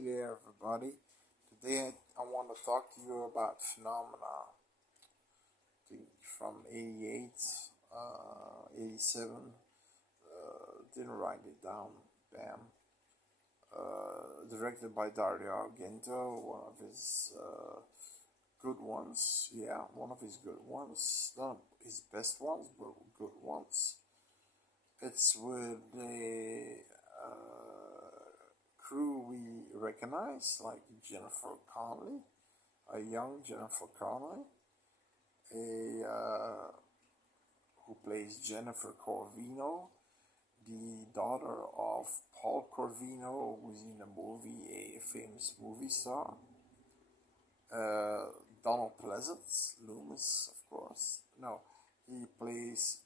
Hey there, everybody. Today I want to talk to you about phenomena. From 88, 87. Didn't write it down. Bam. Directed by Dario Argento, one of his good ones. Yeah, one of his good ones. Not his best ones, but good ones. It's with a crew we recognize, like Jennifer Connelly, a young Jennifer Connelly, a who plays Jennifer Corvino, the daughter of Paul Corvino, who's in the movie, a famous movie star. Donald Pleasance, Loomis, of course. No, he plays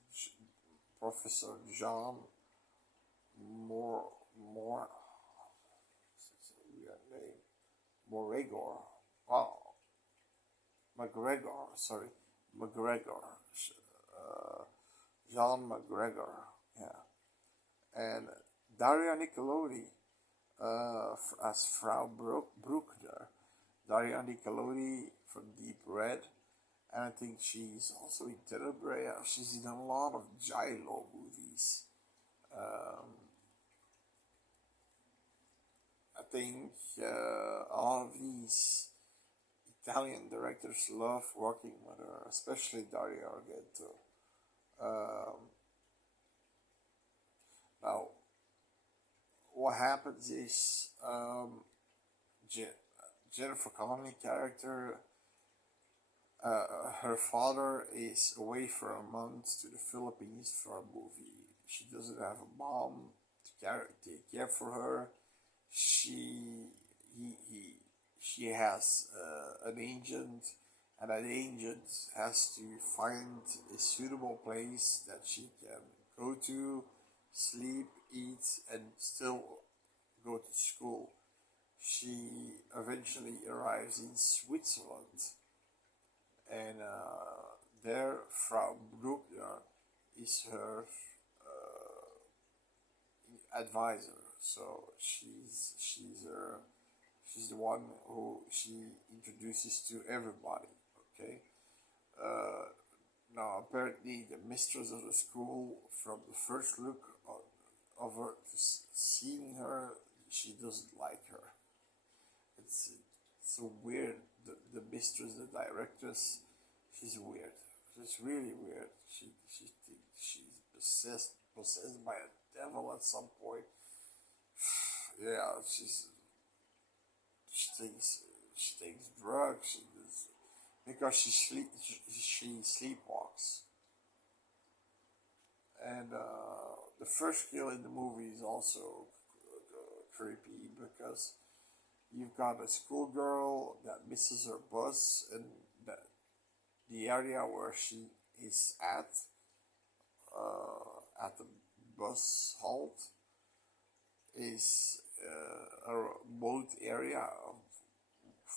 Professor John More, weird name, Moregor. Oh, McGregor. Sorry, McGregor. John McGregor. Yeah, and Daria Nicolodi as Frau Bruckner. Daria Nicolodi from Deep Red, and I think she's also in Tenebrae. She's in a lot of Giallo movies. I think all of these Italian directors love working with her, especially Dario Argento. Now, what happens is Jennifer Connelly character, her father is away for a month to the Philippines for a movie. She doesn't have a mom to take care for her. She has an agent, and that agent has to find a suitable place that she can go to, sleep, eat, and still go to school. She eventually arrives in Switzerland, and there Frau Bruckner is her advisor. So she's the one who she introduces to everybody. Okay. Now apparently the mistress of the school, from the first look of her, seeing her, she doesn't like her. It's so weird. The mistress, the directress, she's weird. She's really weird. She thinks she's possessed by a devil at some point. Yeah, she takes drugs. Because she sleepwalks. And the first kill in the movie is also creepy, because you've got a schoolgirl that misses her bus, and the area where she is at the bus halt is a remote area of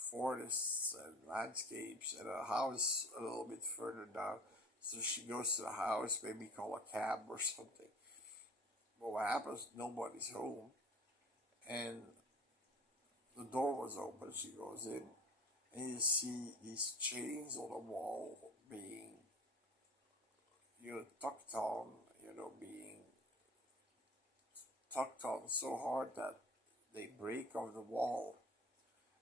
forests and landscapes, and a house a little bit further down. So she goes to the house, maybe call a cab or something. But what happens, nobody's home, and the door was open. She goes in, and you see these chains on the wall being, tucked on, being tucked on so hard that they break off the wall.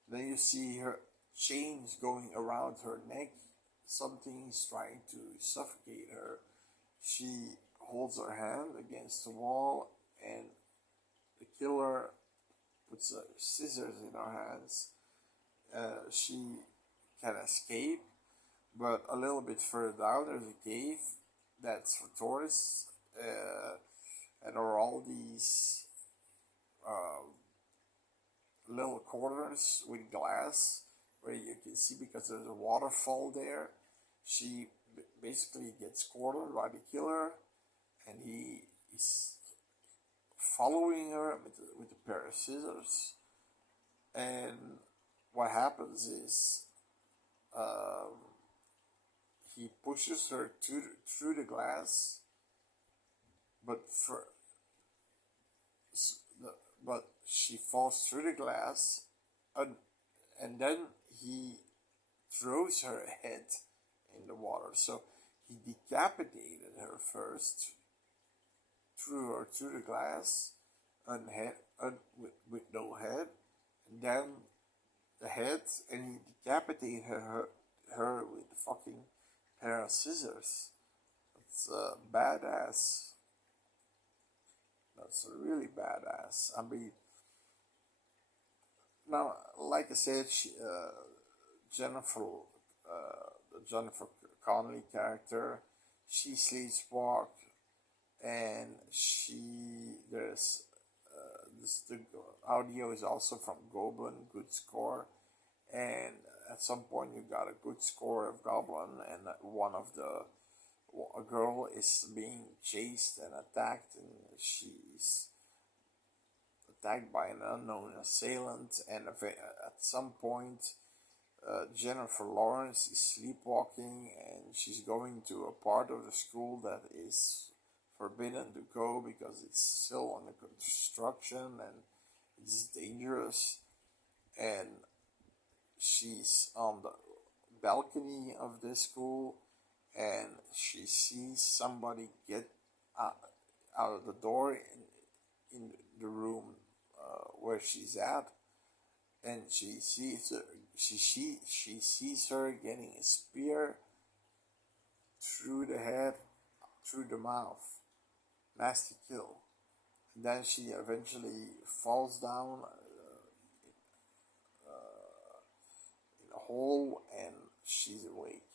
Then you see her chains going around her neck. Something is trying to suffocate her. She holds her hand against the wall, and the killer puts scissors in her hands. She can escape, but a little bit further down there's a cave that's for tourists, and there are all these little corners with glass where you can see, because there's a waterfall there. She basically gets cornered by the killer, and he is following her with a pair of scissors. And what happens is he pushes her through the glass, but but she falls through the glass, and, and then he throws her head in the water. So he decapitated her first, threw her through the glass, with no head, and then the head, and he decapitated her with a fucking pair of scissors. It's badass. That's really badass. I mean, now, like I said, Jennifer, the Jennifer Connelly character, she sleepwalked, and there's the audio is also from Goblin, good score, and at some point you got a good score of Goblin, and a girl is being chased and attacked, and she's attacked by an unknown assailant, and at some point Jennifer Lawrence is sleepwalking, and she's going to a part of the school that is forbidden to go because it's still under construction and it's dangerous, and she's on the balcony of this school, and she sees somebody get out, out of the door in the room where she's at, and she sees her, she sees her getting a spear through the head, through the mouth, nasty kill. And then she eventually falls down in a hole, and she's awake.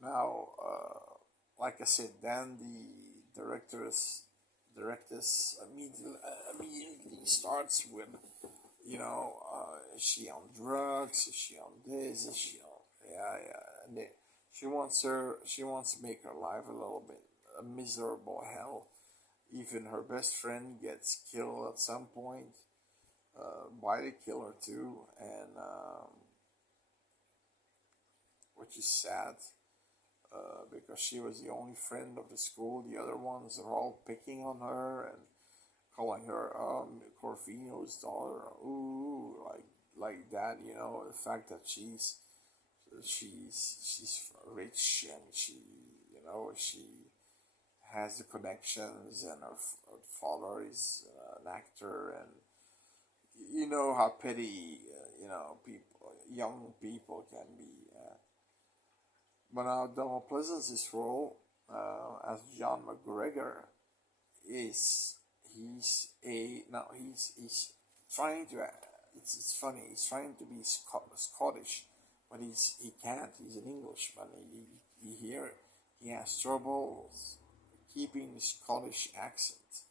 Now, like I said, then the directors immediately starts with, is she on drugs? Is she on this? Is she on, and she wants to make her life a little bit a miserable hell. Even her best friend gets killed at some point by the killer too, and which is sad. Because she was the only friend of the school. The other ones are all picking on her and calling her Corvino's daughter, ooh, like that. The fact that she's rich, and she has the connections, and her father is an actor, and you know how petty young people can be. But now Donald Pleasence's role as John McGregor he's trying to, it's funny, he's trying to be Scottish, but he can't. He's an Englishman. He has troubles keeping the Scottish accent,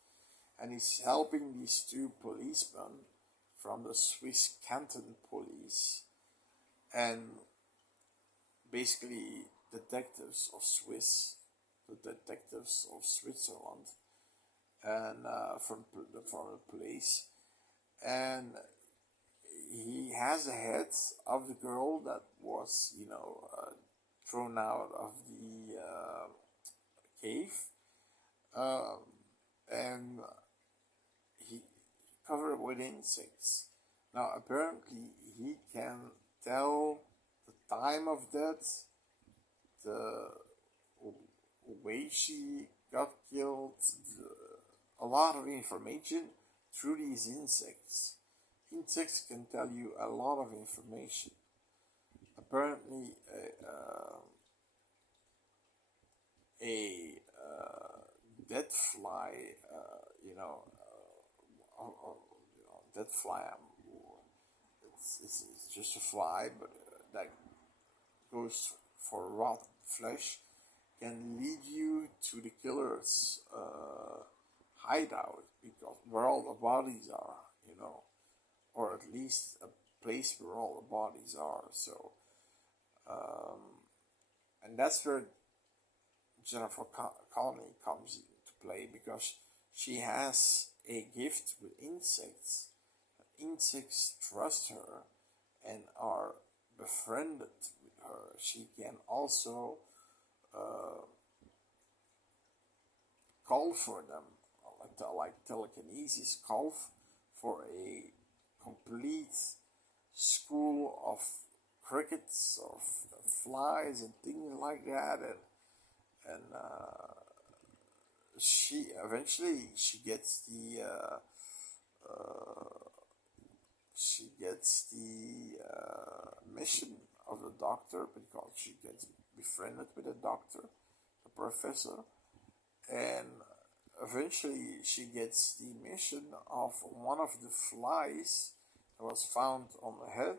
and he's helping these two policemen from the Swiss Canton police, and basically the detectives of Switzerland, and from the police, and he has the head of the girl that was thrown out of the cave, and he covered with insects. Now apparently he can tell the time of death, the way she got killed, a lot of information through these insects. Insects can tell you a lot of information. Apparently, a dead fly, dead fly. It's just a fly, but that goes for raw flesh, can lead you to the killer's hideout, because where all the bodies are, or at least a place where all the bodies are. So, and that's where Jennifer Connelly comes into play, because she has a gift with insects. Insects trust her and are befriended with her. She can also call for them, like telekinesis, call for a complete school of crickets or flies and things like that, and she eventually she gets the mission of the doctor because she gets befriended with the doctor, the professor, and eventually she gets the mission of one of the flies that was found on the head.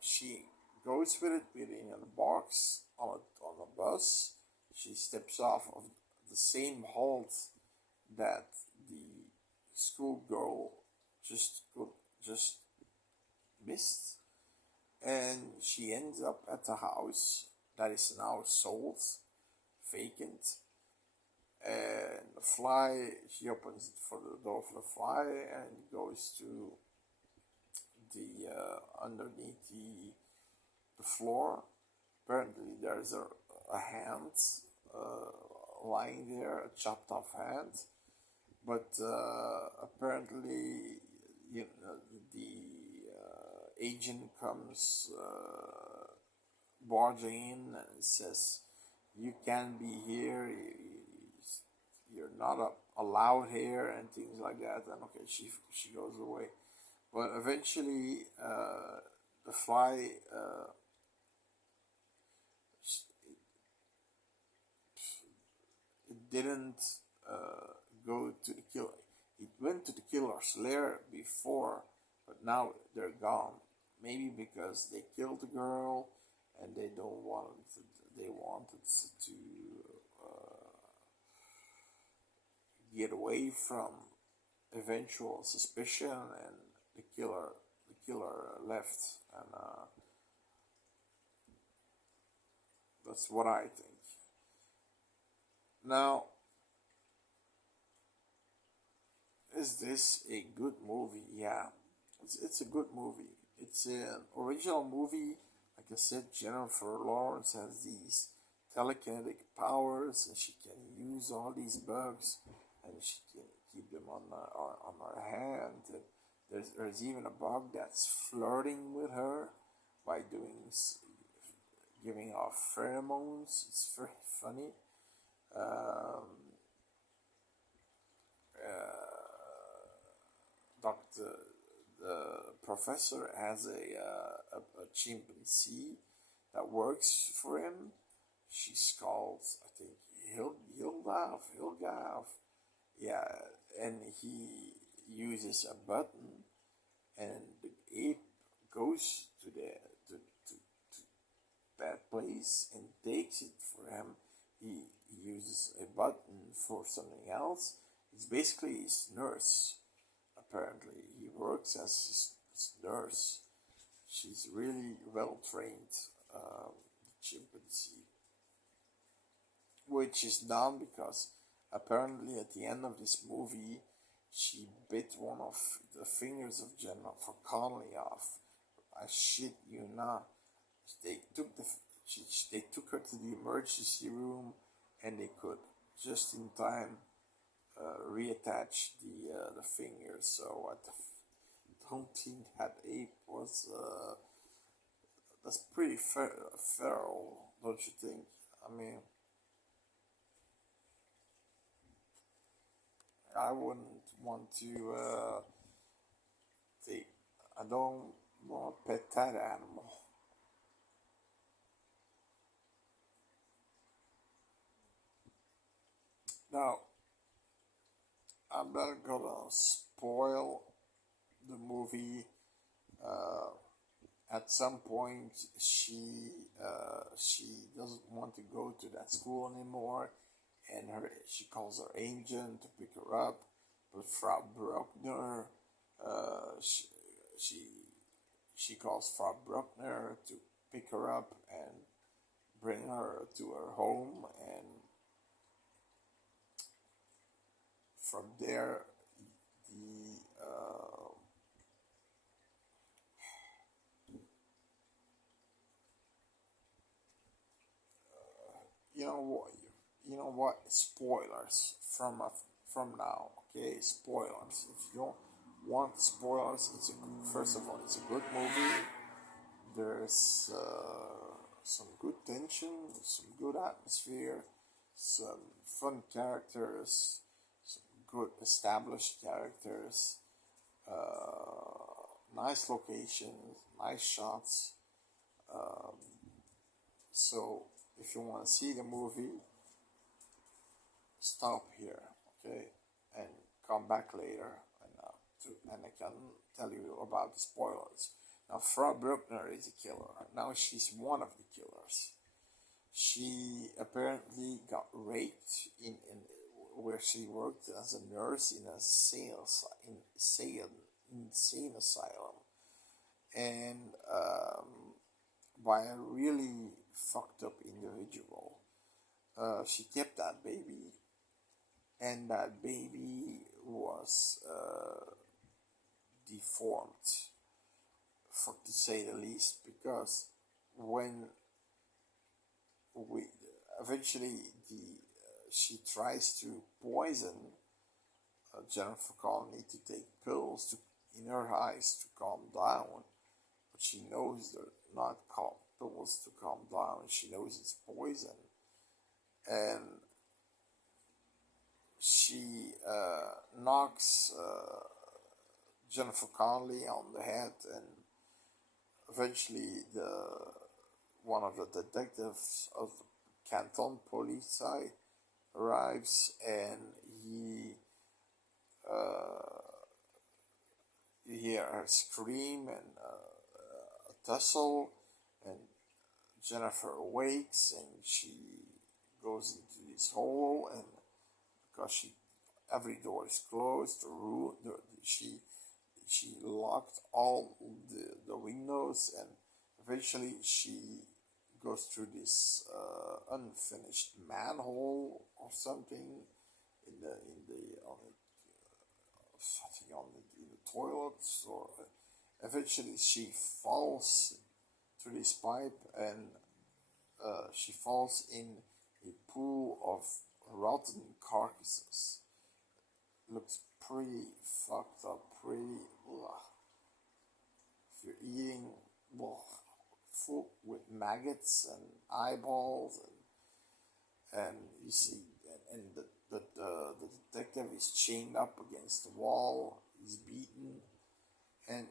She goes with it within a box on a bus. She steps off of the same halt that the schoolgirl just missed, and she ends up at a house that is now sold, vacant. And the fly, she opens for the door for the fly and goes to the underneath the floor. Apparently, there's a hand lying there, a chopped off hand. But apparently, you know, the agent comes barging in and says, "You can't be here. You're not allowed here," and things like that. And okay, she goes away. But eventually, the fly it didn't go to the kill. It went to the killer's lair before, but now they're gone. Maybe because they killed the girl, and they don't want to, they wanted to get away from eventual suspicion, and the killer left, and that's what I think. Now, is this a good movie? Yeah, it's a good movie. It's an original movie. Like I said, Jennifer Lawrence has these telekinetic powers, and she can use all these bugs, and she can keep them on her hand. And there's even a bug that's flirting with her by giving off pheromones. It's very funny. Um, Doctor, the professor has a chimpanzee that works for him. She's called, I think, Hilgav. Yeah, and he uses a button, and the ape goes to that place and takes it for him. He uses a button for something else. It's basically his nurse. Apparently, he works as his nurse. She's really well trained, chimpanzee, which is dumb because apparently at the end of this movie, she bit one of the fingers of Jennifer Connelly off. I shit you not. They took they took her to the emergency room, and they could just in time reattach the fingers. So I don't think that ape was that's pretty feral, don't you think? I mean, I wouldn't want to take. I don't want to pet that animal. Now, I'm not gonna spoil the movie. Uh, at some point, she doesn't want to go to that school anymore, and she calls her agent to pick her up. But Frau Bruckner, she she she calls Frau Bruckner to pick her up and bring her to her home, and from there, the you know what spoilers from now. Okay, spoilers. If you don't want spoilers, first of all, it's a good movie. There's some good tension, some good atmosphere, some fun characters, some good established characters, nice locations, nice shots. Um, so if you want to see the movie, stop here, okay, and come back later, and I can tell you about the spoilers. Now, Frau Bruckner is a killer. Now she's one of the killers. She apparently got raped in where she worked as a nurse in a insane asylum, and by a really fucked up individual. She kept that baby, and that baby was deformed, for to say the least, because when we eventually she tries to poison Jennifer Connelly to take pills to in her eyes to calm down, but she knows they're not pills to calm down. She knows it's poison, and she knocks Jennifer Connelly on the head, and eventually one of the detectives of the Canton Police arrives, and you hear her scream and a tussle, and Jennifer awakes, and she goes into this hole, and because every door is closed, she locked all the windows, and eventually she goes through this unfinished manhole or something in the toilets, or eventually she falls through this pipe, and she falls in a pool of rotten carcasses. Looks pretty fucked up, pretty ugh. If you're eating food with maggots and eyeballs, and you see, and the detective is chained up against the wall, he's beaten, and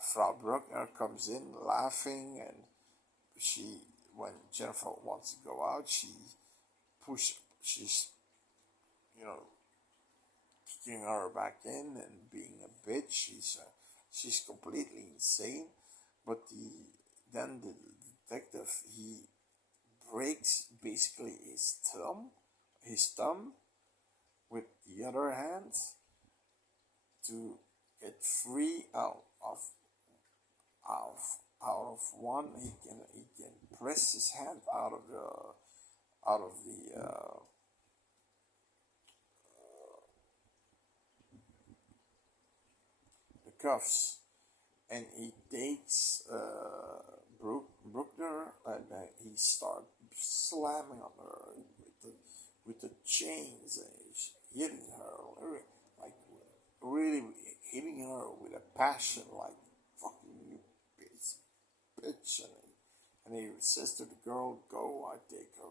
Frau Bruckner comes in laughing, and when Jennifer wants to go out, she's kicking her back in and being a bitch. She's completely insane. But then the detective, he breaks basically his thumb with the other hand to get free out of one. He can press his hand out of the cuffs, and he takes Bruckner, and he starts slamming on her with the chains, and he's hitting her like really hitting her with a passion, like fucking you bitch, and he says to the girl, "Go, I'll take her,"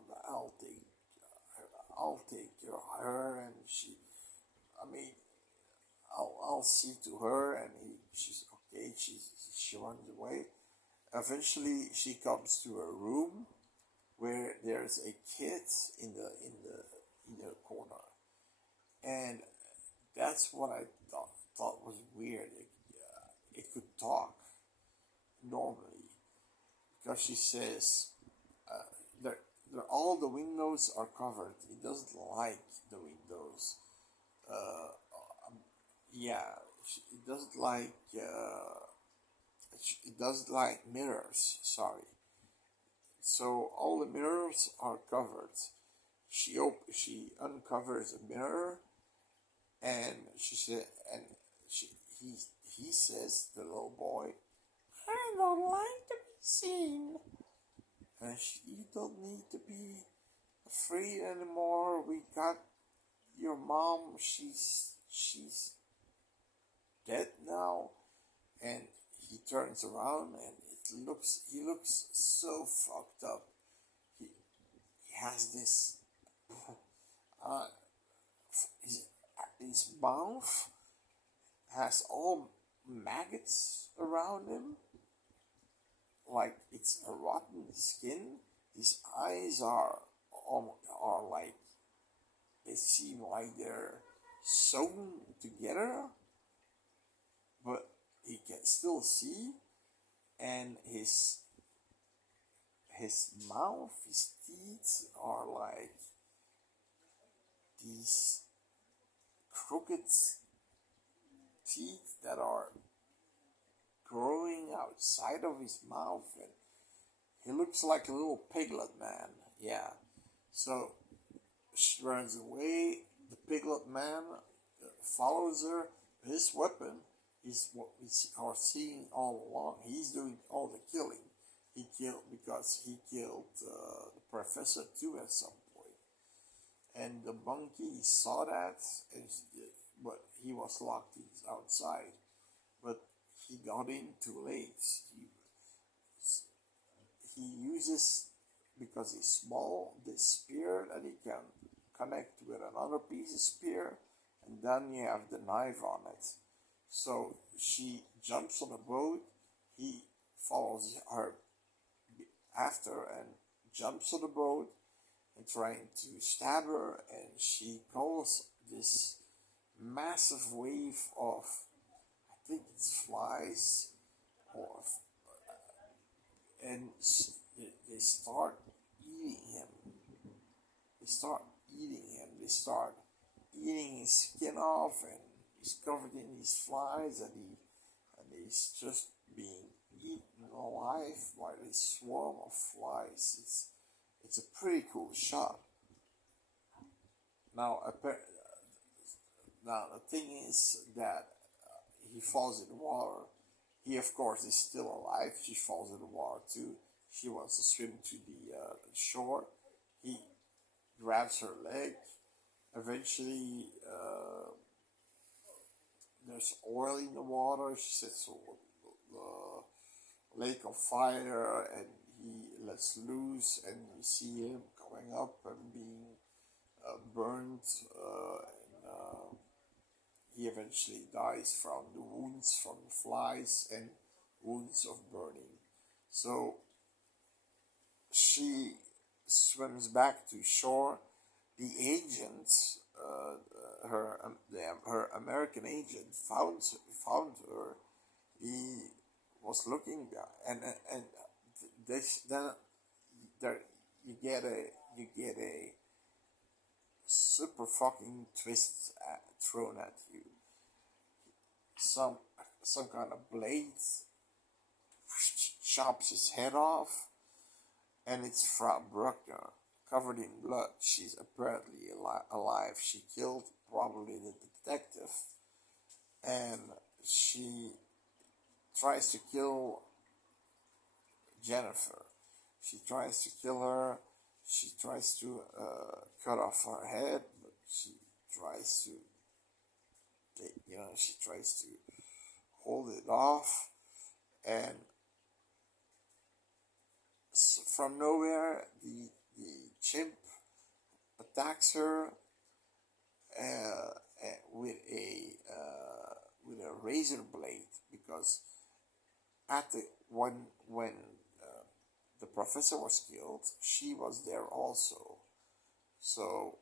and I'll see to her, and she's okay. She runs away. Eventually, she comes to a room where there's a kid in the corner, and that's what I thought was weird. It could talk normally, because she says all the windows are covered. It doesn't like the windows. Yeah, it doesn't like it doesn't like mirrors. Sorry. So all the mirrors are covered. She uncovers a mirror, and she said, and she he says, the little boy, "I don't like to be seen." And you don't need to be afraid anymore. We got your mom. she's dead now, and he turns around and he looks so fucked up. He has this uh, his, his mouth has all maggots around him, like it's a rotten skin. His eyes are like, they seem like they're sewn together, but he can still see, and his mouth, his teeth are like these crooked teeth that are growing outside of his mouth, and he looks like a little piglet man. Yeah. So she runs away. The piglet man follows her. His weapon is what we are seeing all along. He's doing all the killing. He killed because he killed the professor too at some point. And the monkey saw that, and but he was locked outside. But he got in too late. He uses, because he's small, this spear that he can connect with another piece of spear, and then you have the knife on it. So she jumps on a boat, he follows her after and jumps on the boat and trying to stab her, and she calls this massive wave of, I think it's flies, or and they start eating him. They start eating him. They start eating his skin off, and he's covered in these flies, and he's just being eaten alive by this swarm of flies. It's a pretty cool shot. Now, now the thing is that he falls in the water. He, of course, is still alive. She falls in the water too. She wants to swim to the shore. He grabs her leg. Eventually, there's oil in the water. She sets the lake on fire, and he lets loose, and you see him coming up and being burned. He eventually dies from the wounds from the flies and wounds of burning. So she swims back to shore. The agent, her American agent, found her. He was looking, and this then there you get a super fucking twist thrown at you. Some kind of blade chops his head off, and it's Frau Bruckner, covered in blood. She's apparently alive. She killed probably the detective, and she tries to kill Jennifer. She tries to kill her. She tries to cut off her head, but she tries to, she tries to hold it off, and from nowhere, the chimp attacks her with a razor blade, because at the when the professor was killed, she was there also. So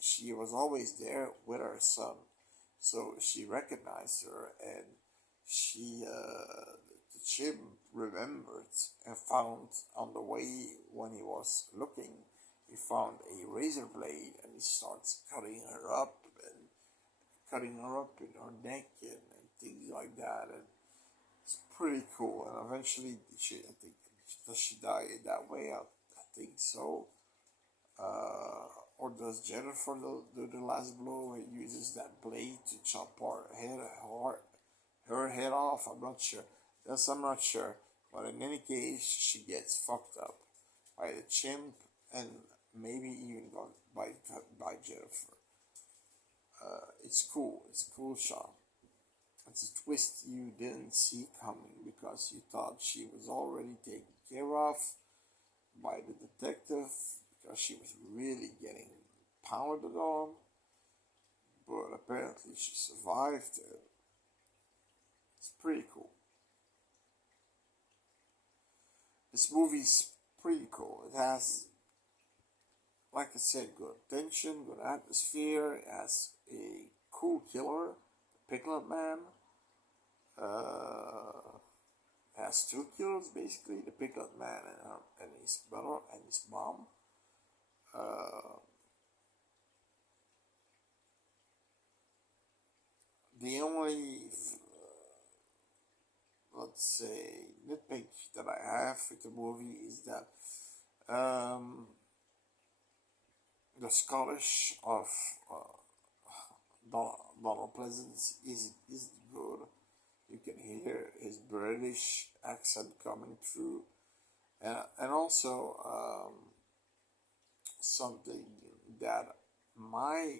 she was always there with her son. So she recognized her, and the chimp remembered and found on the way, when he was looking, he found a razor blade, and he starts cutting her up in her neck and things like that. And it's pretty cool. And eventually, I think, does she die that way? I think so. Or does Jennifer do the last blow? He uses that blade to chop her head off. I'm not sure. I'm not sure. But in any case, she gets fucked up by the chimp, and maybe even by Jennifer. it's cool. It's a cool shot. It's a twist you didn't see coming because you thought she was already taken care of by the detective because she was really getting pounded on, but apparently she survived it. It's pretty cool. This movie's pretty cool. It has, like I said, good tension, good atmosphere. It has a cool killer, the Piglet Man. Has two killers basically: the Piglet Man and his brother and his mom. Uh, the only, let's say, nitpick that I have with the movie is that the Scottish of Donald Pleasance is good. You can hear his British accent coming through, and also something that my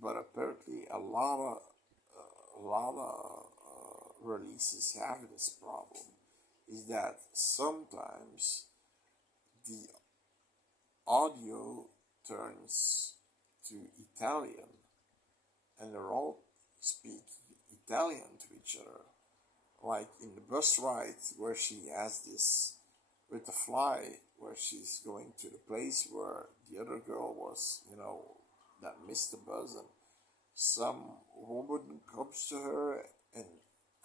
but apparently a lot of releases have this problem is that sometimes the audio turns to Italian and they're all speak Italian to each other. Like in the bus ride where she has this with the fly, where she's going to the place where the other girl was, that missed the bus, and some woman comes to her and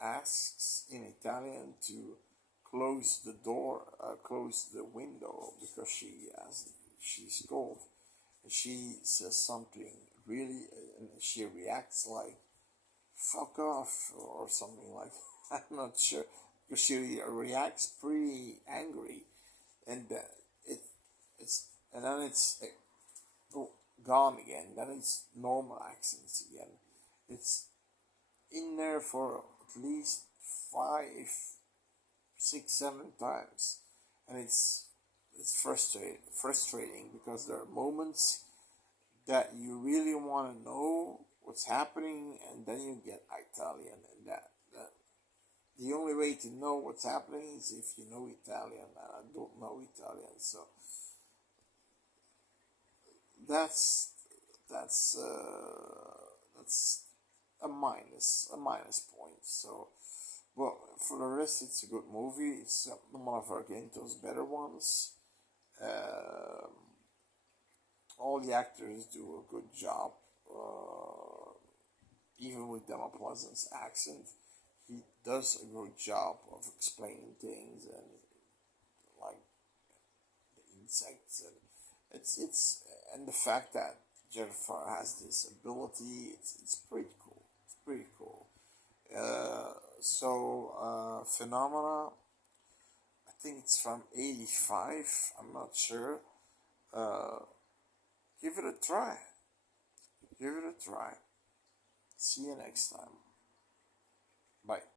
asks in Italian to close the door, close the window because she's cold. And she says something really, and she reacts like "fuck off" or something like that. I'm not sure because she reacts pretty angry, and it it's and then it's gone again. Then it's normal accents again. It's in there for at least 5, 6, 7 times, and it's frustrating because there are moments that you really want to know what's happening, and then you get Italian, and that the only way to know what's happening is if you know Italian, and I don't know Italian, so that's that's a minus point. So, well, for the rest, it's a good movie. It's one of Argento's better ones. Um, all the actors do a good job. Even with Demo Pleasant's accent, he does a good job of explaining things and like the insects, and it's and the fact that Jennifer has this ability, it's pretty cool. It's pretty cool. Phenomena. I think it's from '85. I'm not sure. Uh, give it a try. Give it a try. See you next time. Bye.